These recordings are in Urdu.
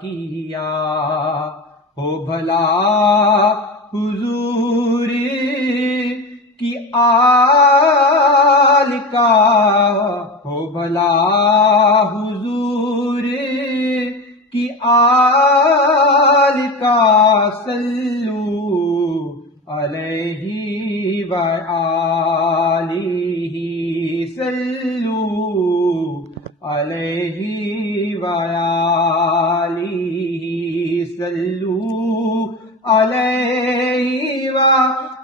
کیا ہو بھلا حضور کی آل کا، ہو بھلا حضور کی آل کا، صلو علیہ وآلہ، صلو علیہ وآلہ، صلو علیہ وآلہ،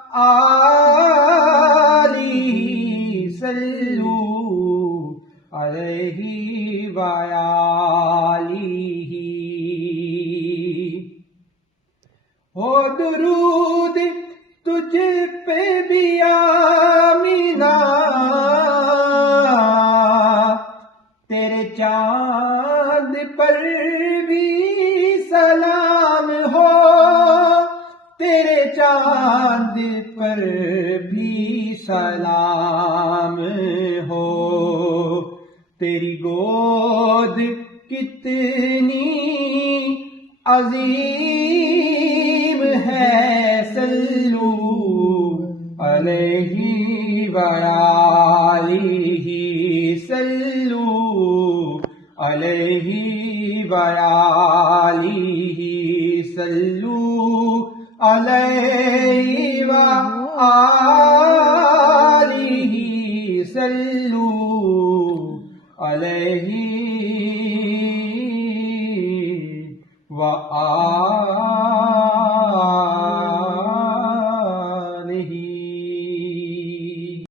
صلو علیہ وآلہ۔ ہو درود تجھ پہ بھی آمینہ، تیرے چاند پر بھی سلام ہو، تیرے چاند پر بھی سلام ہو، تیری گود کتنی عظیم ہے، صلو علیہ وآلہ، صلو علیہ وآلہ، صلو علیہ وآلہ، صلو علیہ وآلہ۔